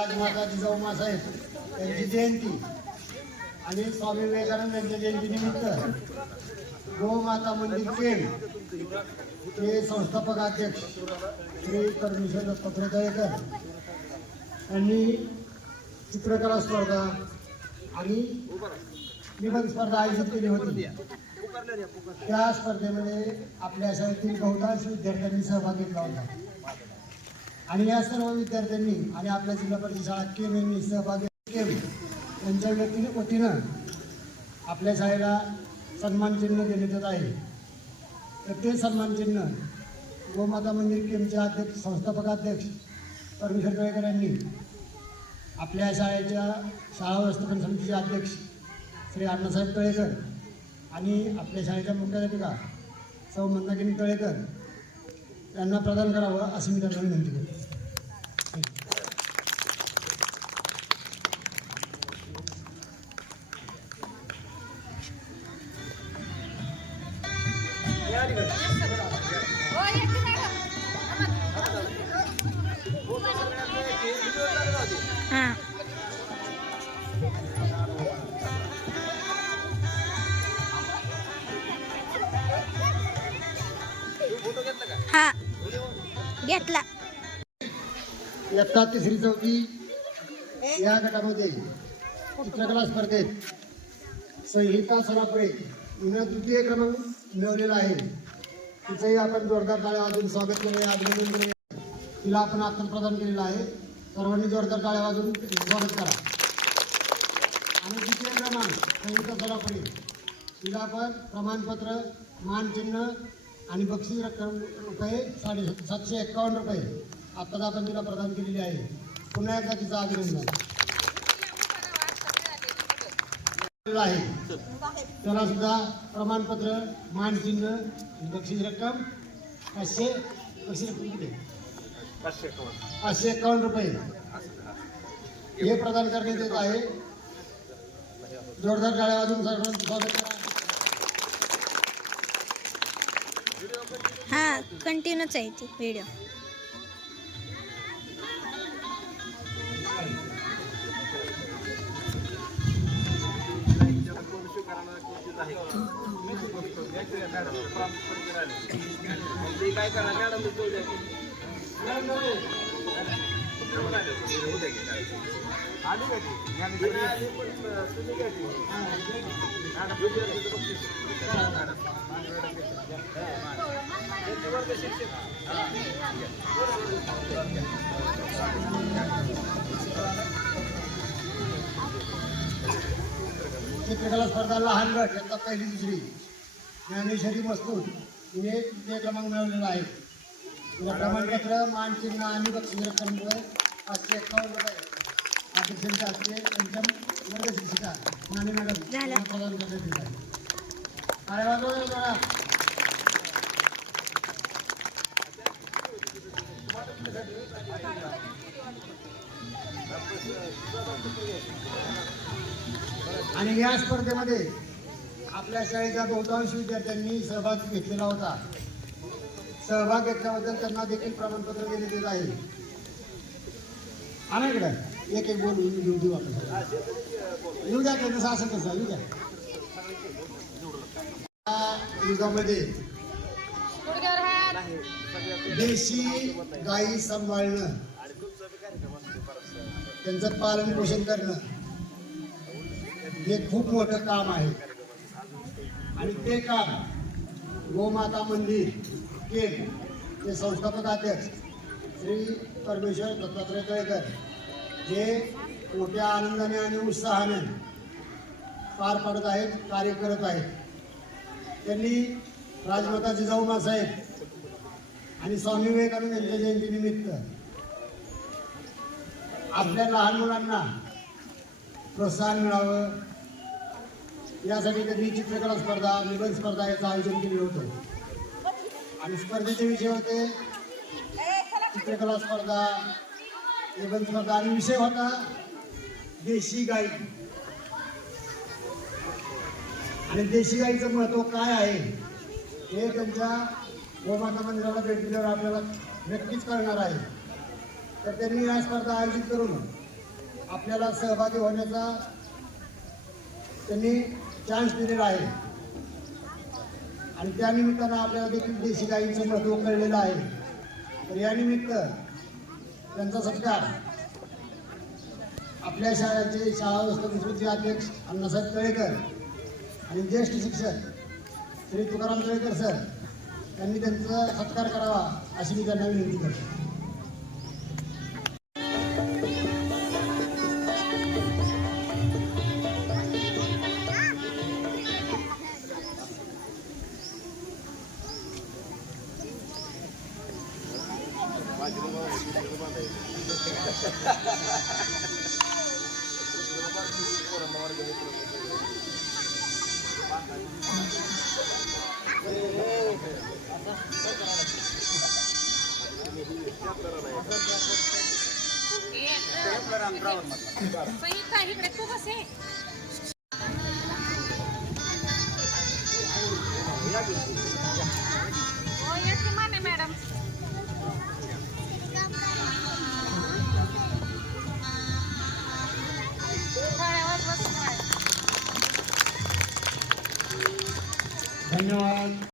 राजमाता जिजाऊ मासाहेब यांची जयंती. आणि स्वामी विवेकानंद यांच्या जयंतीनिमित्त गोमाता मंदिर केड हे संस्थापक अध्यक्ष श्री परमेश्वर दत्तात्रय यांनी चित्रकला स्पर्धा आणि निबंध स्पर्धा आयोजित केली होती. त्या स्पर्धेमध्ये आपल्या शाळेतील बहुतांश विद्यार्थ्यांनी सहभाग घेतला होता. आणि या सर्व विद्यार्थ्यांनी आणि आपल्या जिल्हा परिषद शाळा केम यांनी सहभागी केम यांच्या व्यक्तीने वतीनं आपल्या शाळेला सन्मान चिन्ह देण्यात येत आहे. तर ते सन्मान चिन्ह गोमाता मंदिर केमचे अध्यक्ष संस्थापक अध्यक्ष परमेश्वर तळेकर यांनी आपल्या शाळेच्या शाळा व्यवस्थापन समितीचे अध्यक्ष श्री अण्णासाहेब तळेकर आणि आपल्या शाळेच्या मुख्याध्यापिका सौ मंदाकिनी तळेकर यांना प्रदान करावं अशी मी त्यांना विनंती करतो. हा. घेतला. इयत्ता तिसरी चौथी या गटामध्ये चित्रकला स्पर्धेत संहिता सरापुरे हिनं तृतीय क्रमांक मिळवलेला आहे. तिचंही आपण जोरदार टाळ्या वाजून स्वागत केले अभिनंदन केले तिला आपण आता प्रदान केलेलं आहे. सर्वांनी जोरदार टाळ्या वाजून स्वागत करा. आणि द्वितीय क्रमांक संयुक्त सरापुरे शिलापद प्रमाणपत्र मानचिन्ह आणि बक्षीस रक्कम रुपये साडे सातशे एक्कावन्न रुपये आत्ताच आपण तिला प्रदान केलेली आहे. पुन्हा एकदा तिचं अभिनंदन आहे. त्याला सुद्धा प्रमाणपत्र मानचिन्ह आणि बक्षीस रक्कम पाचशे बक्षीस रक्कम किती पाचशे एक्कावन्न रुपये. हे प्रदान करण्यात येत आहे. जोरदार टाळ्या वाजून सर्वांचं स्वागत करा. हा कंटिन्यूच आहे ती व्हिडिओ काय करा मॅडम चित्रकला स्पर्धा लहान गट यंदा पहिली दुसरी. ज्ञानेश्वरी मस्तूर हे क्रमांक मिळवलेला आहे. प्रमाणपत्र मानचिन्ह आणि बक्षीस रक्कम पाचशे एकावन्न रुपये अध्यक्षांच्या हस्ते त्यांच्या वर्ग शिक्षिका माने मॅडम प्रदान करण्यात येत आहे. आणि या स्पर्धेमध्ये आपल्या शाळेच्या बहुतांश विद्यार्थ्यांनी सहभाग घेतलेला होता. सहभाग घेतल्याबद्दल त्यांना देखील प्रमाणपत्र येत आहे. आणा इकडे. एक एक बोल येऊ देऊ आपण. येऊ द्या त्यांचं असं कसं येऊ द्या. युगामध्ये देशी गायी सांभाळणं त्यांचं पालन पोषण करणं हे खूप मोठं काम आहे. आणि ते काम गोमाता मंदिर केम ते संस्थापक अध्यक्ष श्री परमेश्वर दत्तात्रय तळेकर हे मोठ्या आनंदाने आणि उत्साहाने पार पाडत आहेत कार्य करत आहेत. त्यांनी राजमाता जिजाऊ मासाहेब आणि स्वामी विवेकानंद यांच्या जयंतीनिमित्त आपल्या लहान मुलांना प्रोत्साहन मिळावं. यासाठी त्यांनी चित्रकला स्पर्धा निबंध स्पर्धा याचं आयोजन केलं होतं. आणि स्पर्धेचे विषय होते. चित्रकला स्पर्धा निबंध स्पर्धा आणि विषय होता देशी गाई. आणि देशी गाईचं महत्त्व काय आहे हे त्यांच्या गोमाता मंदिराला भेट दिल्यावर आपल्याला नक्कीच कळणार आहे. तर त्यांनी या स्पर्धा आयोजित करून आपल्याला सहभागी होण्याचा त्यांनी चान्स दिलेला आहे. आणि त्यानिमित्तानं आपल्याला देखील देशी गाईंचं महत्त्व कळलेलं आहे. तर यानिमित्त त्यांचा सत्कार आपल्या शाळेचे शाळा व्यवस्था अध्यक्ष अण्णासाहेब तळेकर आणि ज्येष्ठ शिक्षक श्री तुकाराम तळेकर सर त्यांनी त्यांचा सत्कार करावा अशी मी त्यांना विनंती करतो. संयुक्ता इकडे तू कसे हो ধন্যবাদ